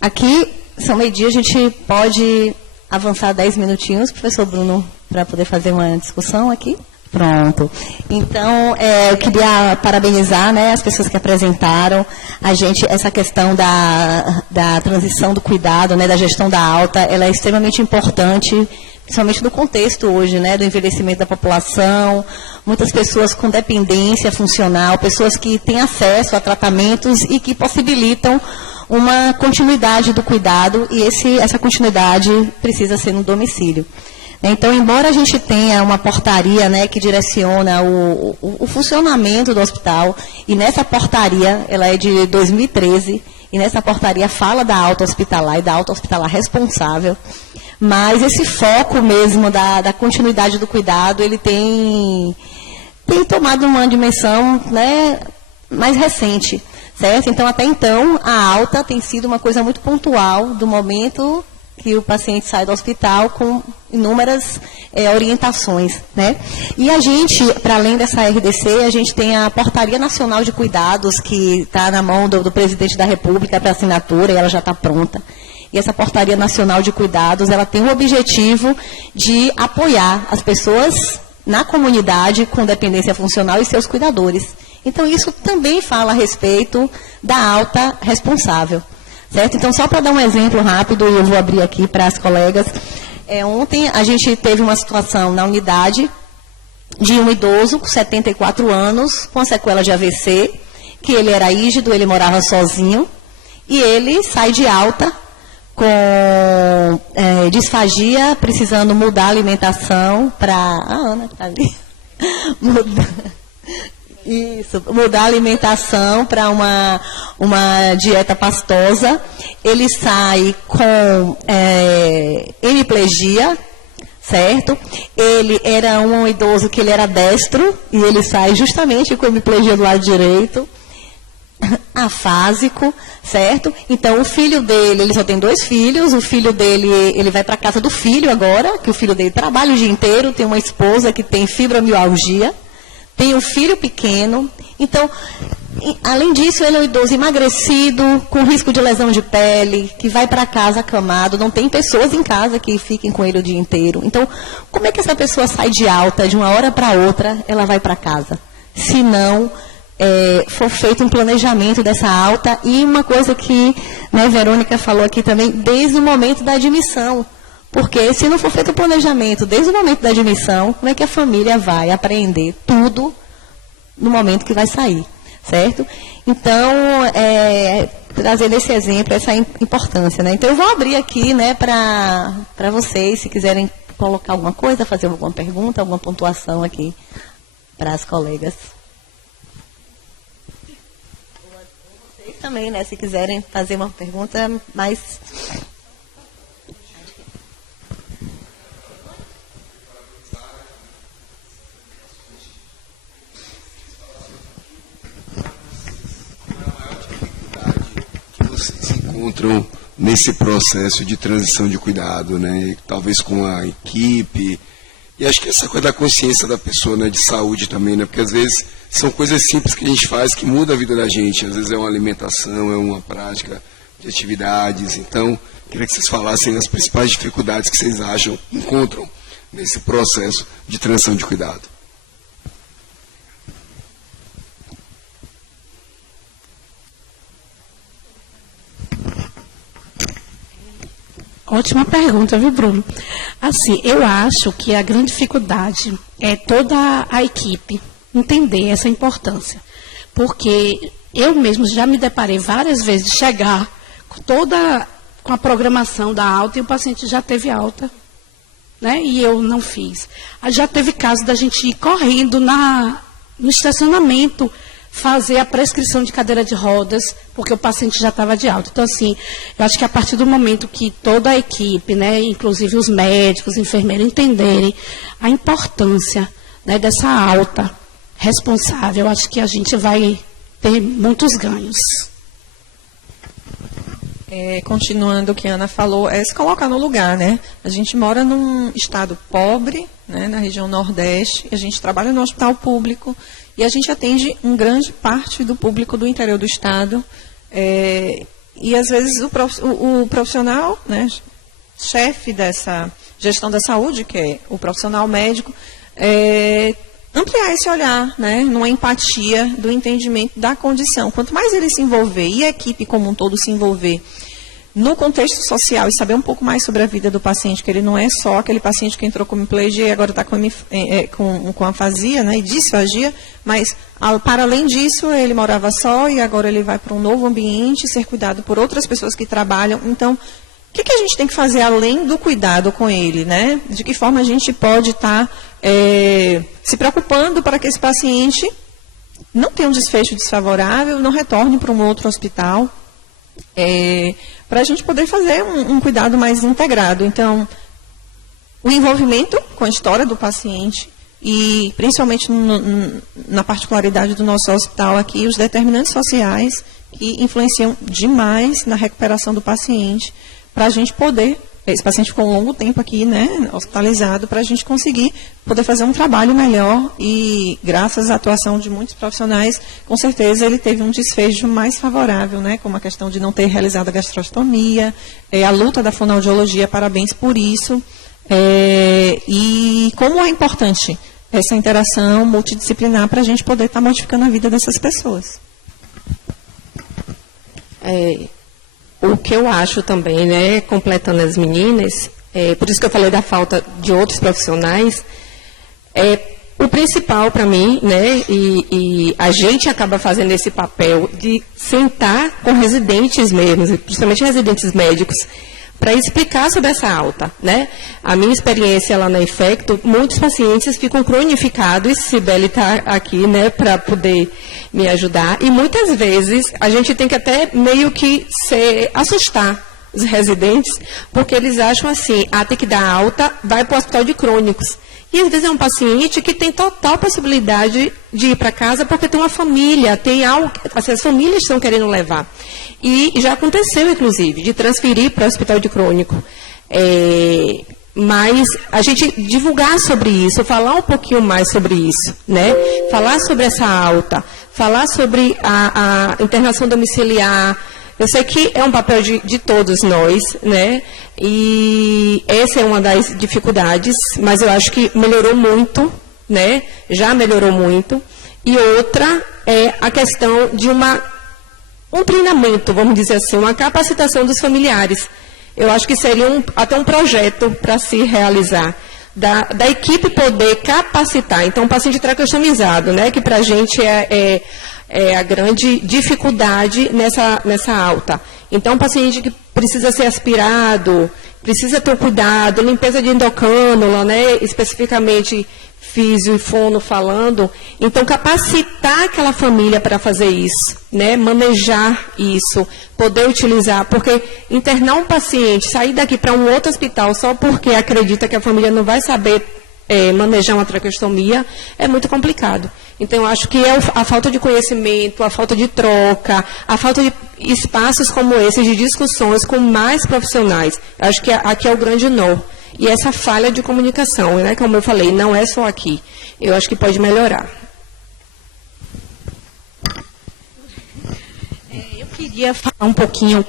Aqui, são meio-dia, a gente pode avançar 10 minutinhos, professor Bruno, para poder fazer uma discussão aqui? Pronto. Então, eu queria parabenizar, né, as pessoas que apresentaram a gente. Essa questão da transição do cuidado, né, da gestão da alta, ela é extremamente importante, principalmente no contexto hoje, né, do envelhecimento da população, muitas pessoas com dependência funcional, pessoas que têm acesso a tratamentos e que possibilitam uma continuidade do cuidado, e essa continuidade precisa ser no domicílio. Então, embora a gente tenha uma portaria, né, que direciona o funcionamento do hospital, e nessa portaria, ela é de 2013, e nessa portaria fala da alta hospitalar e da alta hospitalar responsável, mas esse foco mesmo da continuidade do cuidado, ele tem tomado uma dimensão, né, mais recente, certo? Então, até então, a alta tem sido uma coisa muito pontual do momento que o paciente sai do hospital com inúmeras orientações, né? E a gente, para além dessa RDC, a gente tem a Portaria Nacional de Cuidados, que está na mão do presidente da República para assinatura, e ela já está pronta. E essa Portaria Nacional de Cuidados, ela tem o objetivo de apoiar as pessoas na comunidade com dependência funcional e seus cuidadores. Então, isso também fala a respeito da alta responsável. Certo? Então, só para dar um exemplo rápido, e eu vou abrir aqui para as colegas. Ontem a gente teve uma situação na unidade de um idoso com 74 anos, com sequela de AVC, que ele era ígido, ele morava sozinho, e ele sai de alta com disfagia, precisando mudar a alimentação para... A Ana está ali. Mudar a alimentação para uma dieta pastosa. Ele sai com hemiplegia, certo? Ele era um idoso que ele era destro, e ele sai justamente com hemiplegia do lado direito, afásico, certo? Então, o filho dele, ele só tem 2 filhos, o filho dele, ele vai para a casa do filho agora, que o filho dele trabalha o dia inteiro, tem uma esposa que tem fibromialgia, tem um filho pequeno. Então, além disso, ele é um idoso emagrecido, com risco de lesão de pele, que vai para casa acamado, não tem pessoas em casa que fiquem com ele o dia inteiro. Então, como é que essa pessoa sai de alta, de uma hora para outra, ela vai para casa? Se não for feito um planejamento dessa alta, e uma coisa que, né, Verônica falou aqui também, desde o momento da admissão. Porque se não for feito o planejamento desde o momento da admissão, como é que a família vai aprender tudo no momento que vai sair, certo? Então, trazendo esse exemplo, essa importância, né? Então, eu vou abrir aqui, né, para vocês, se quiserem colocar alguma coisa, fazer alguma pergunta, alguma pontuação aqui para as colegas. Vocês também, né, se quiserem fazer uma pergunta mais... Se encontram nesse processo de transição de cuidado, né? Talvez com a equipe, e acho que essa coisa da consciência da pessoa, né? De saúde também, né? Porque às vezes são coisas simples que a gente faz que muda a vida da gente, às vezes é uma alimentação, é uma prática de atividades. Então, Queria que vocês falassem as principais dificuldades que vocês acham, encontram nesse processo de transição de cuidado. Ótima pergunta, viu, Bruno? Assim, eu acho que a grande dificuldade é toda a equipe entender essa importância. Porque eu mesmo já me deparei várias vezes de chegar com a programação da alta e o paciente já teve alta, né? E eu não fiz. Já teve caso da gente ir correndo no estacionamento, fazer a prescrição de cadeira de rodas, porque o paciente já estava de alta. Então, assim, eu acho que a partir do momento que toda a equipe, né, inclusive os médicos, enfermeiros, entenderem a importância, né, dessa alta responsável, eu acho que a gente vai ter muitos ganhos. Continuando o que a Ana falou, é se colocar no lugar, né? A gente mora num estado pobre, né, na região Nordeste, a gente trabalha no hospital público e a gente atende uma grande parte do público do interior do estado. E às vezes o profissional, né, chefe dessa gestão da saúde, que é o profissional médico, ampliar esse olhar, né, numa empatia do entendimento da condição. Quanto mais ele se envolver e a equipe como um todo se envolver no contexto social e saber um pouco mais sobre a vida do paciente, que ele não é só aquele paciente que entrou com hemiplegia e agora está com afasia, né, e disfagia, mas para além disso ele morava só e agora ele vai para um novo ambiente, ser cuidado por outras pessoas que trabalham. Então, o que a gente tem que fazer além do cuidado com ele, né? De que forma a gente pode estar se preocupando para que esse paciente não tenha um desfecho desfavorável, não retorne para um outro hospital, para a gente poder fazer um cuidado mais integrado. Então, o envolvimento com a história do paciente e, principalmente na particularidade do nosso hospital aqui, os determinantes sociais que influenciam demais na recuperação do paciente, para a gente poder, esse paciente ficou um longo tempo aqui, né, hospitalizado, para a gente conseguir poder fazer um trabalho melhor e, graças à atuação de muitos profissionais, com certeza ele teve um desfecho mais favorável, né, como a questão de não ter realizado a gastrostomia, a luta da fonoaudiologia, parabéns por isso, e como é importante essa interação multidisciplinar para a gente poder estar modificando a vida dessas pessoas. O que eu acho também, né, completando as meninas, por isso que eu falei da falta de outros profissionais, o principal para mim, né, e a gente acaba fazendo esse papel de sentar com residentes mesmo, principalmente residentes médicos, para explicar sobre essa alta, né? A minha experiência lá na Infecto, muitos pacientes ficam cronificados, Sibeli está aqui, né, para poder me ajudar, e muitas vezes a gente tem que até meio que assustar os residentes, porque eles acham assim, tem que dar alta, vai para o hospital de crônicos. E às vezes é um paciente que tem total possibilidade de ir para casa porque tem uma família, tem algo, assim, as famílias estão querendo levar. E já aconteceu, inclusive, de transferir para o hospital de crônico. Mas a gente divulgar sobre isso, falar um pouquinho mais sobre isso, né? Falar sobre essa alta, falar sobre a internação domiciliar. Eu sei que é um papel de todos nós, né? E essa é uma das dificuldades, mas eu acho que melhorou muito, né? Já melhorou muito. E outra é a questão de um treinamento, vamos dizer assim, uma capacitação dos familiares. Eu acho que seria até um projeto para se realizar, da equipe poder capacitar. Então, o paciente traqueostomizado, né, que para a gente é a grande dificuldade nessa alta. Então, o paciente que precisa ser aspirado, precisa ter cuidado, limpeza de endocânula, né, especificamente físio e fono falando. Então, capacitar aquela família para fazer isso, né, manejar isso, poder utilizar, porque internar um paciente, sair daqui para um outro hospital só porque acredita que a família não vai saber manejar uma traqueostomia, é muito complicado. Então, eu acho que é a falta de conhecimento, a falta de troca, a falta de espaços como esses, de discussões com mais profissionais. Eu acho que aqui é o grande nó. E essa falha de comunicação, né, como eu falei, não é só aqui. Eu acho que pode melhorar. Eu queria queria falar um pouquinho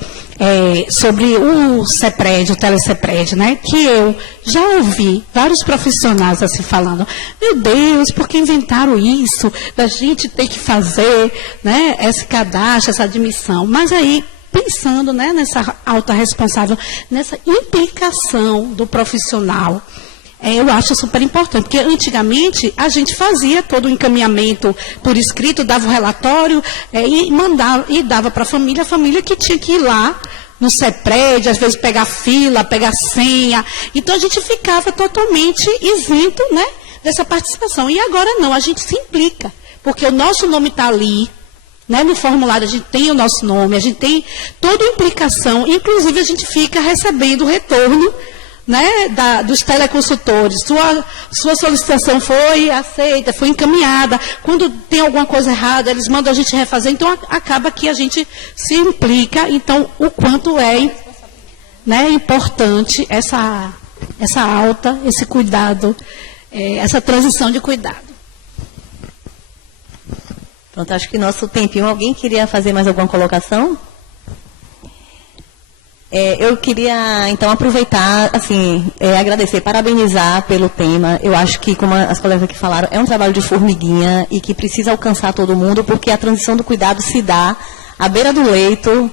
sobre o CEPRED, o TeleCEPRED, né? Que eu já ouvi vários profissionais assim falando, meu Deus, por que inventaram isso? Da gente ter que fazer, né, esse cadastro, essa admissão. Mas aí, pensando, né, nessa alta responsável, nessa implicação do profissional, eu acho super importante, porque antigamente a gente fazia todo o encaminhamento por escrito, dava o relatório e dava para a família que tinha que ir lá no CEPRED, às vezes pegar fila, pegar senha. Então a gente ficava totalmente isento, né, dessa participação. E agora não, a gente se implica, porque o nosso nome está ali, né, no formulário a gente tem o nosso nome, a gente tem toda a implicação, inclusive a gente fica recebendo o retorno, né, dos teleconsultores. Sua solicitação foi aceita, foi encaminhada. Quando tem alguma coisa errada, eles mandam a gente refazer. Então, acaba que a gente se implica. Então, o quanto né, importante essa alta, esse cuidado, essa transição de cuidado. Pronto, acho que nosso tempinho. Alguém queria fazer mais alguma colocação? Eu queria, então, aproveitar, assim, agradecer, parabenizar pelo tema. Eu acho que, como as colegas aqui falaram, é um trabalho de formiguinha e que precisa alcançar todo mundo, porque a transição do cuidado se dá à beira do leito,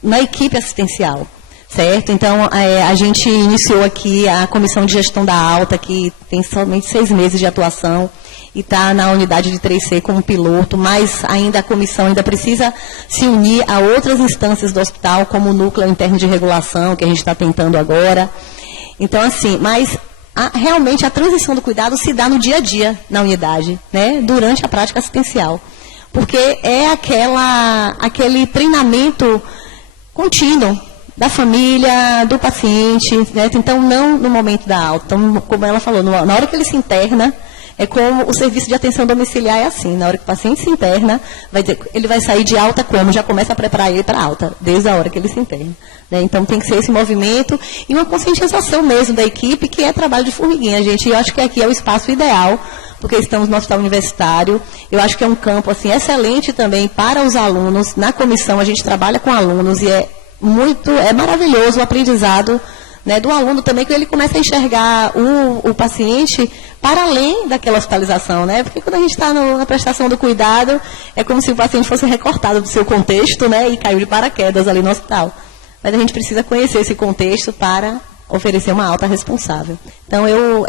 na equipe assistencial, certo? Então, a gente iniciou aqui a Comissão de Gestão da Alta, que tem somente 6 meses de atuação, e está na unidade de 3C como piloto, mas ainda a comissão ainda precisa se unir a outras instâncias do hospital, como o núcleo interno de regulação, que a gente está tentando agora. Então, assim, mas realmente a transição do cuidado se dá no dia a dia na unidade, né, durante a prática assistencial. Porque é aquele treinamento contínuo da família, do paciente, né? Então, não no momento da alta. Então, como ela falou, na hora que ele se interna, é como o serviço de atenção domiciliar é assim. Na hora que o paciente se interna, ele vai sair de alta como? Já começa a preparar ele para alta, desde a hora que ele se interna, né? Então, tem que ser esse movimento e uma conscientização mesmo da equipe, que é trabalho de formiguinha, gente. E eu acho que aqui é o espaço ideal, porque estamos no hospital universitário. Eu acho que é um campo assim, excelente também para os alunos. Na comissão, a gente trabalha com alunos e é maravilhoso o aprendizado, né, do aluno também, que ele começa a enxergar o paciente para além daquela hospitalização, né? Porque quando a gente está na prestação do cuidado, é como se o paciente fosse recortado do seu contexto, né, e caiu de paraquedas ali no hospital. Mas a gente precisa conhecer esse contexto para oferecer uma alta responsável. Então, eu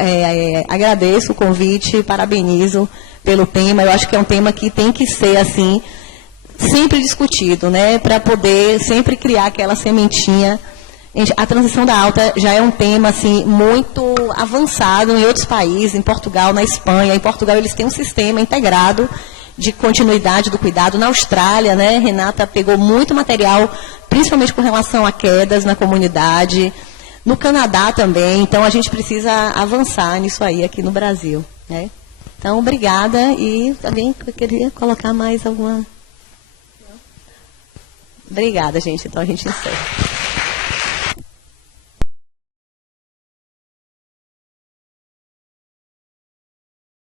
agradeço o convite, parabenizo pelo tema. Eu acho que é um tema que tem que ser, assim, sempre discutido, né, para poder sempre criar aquela sementinha. A transição da alta já é um tema assim, muito avançado em outros países, em Portugal, na Espanha. Em Portugal eles têm um sistema integrado de continuidade do cuidado. Na Austrália, né, Renata pegou muito material, principalmente com relação a quedas na comunidade. No Canadá também. Então, a gente precisa avançar nisso aí aqui no Brasil, né? Então, obrigada. E também eu queria colocar mais alguma... Obrigada, gente. Então, a gente encerra.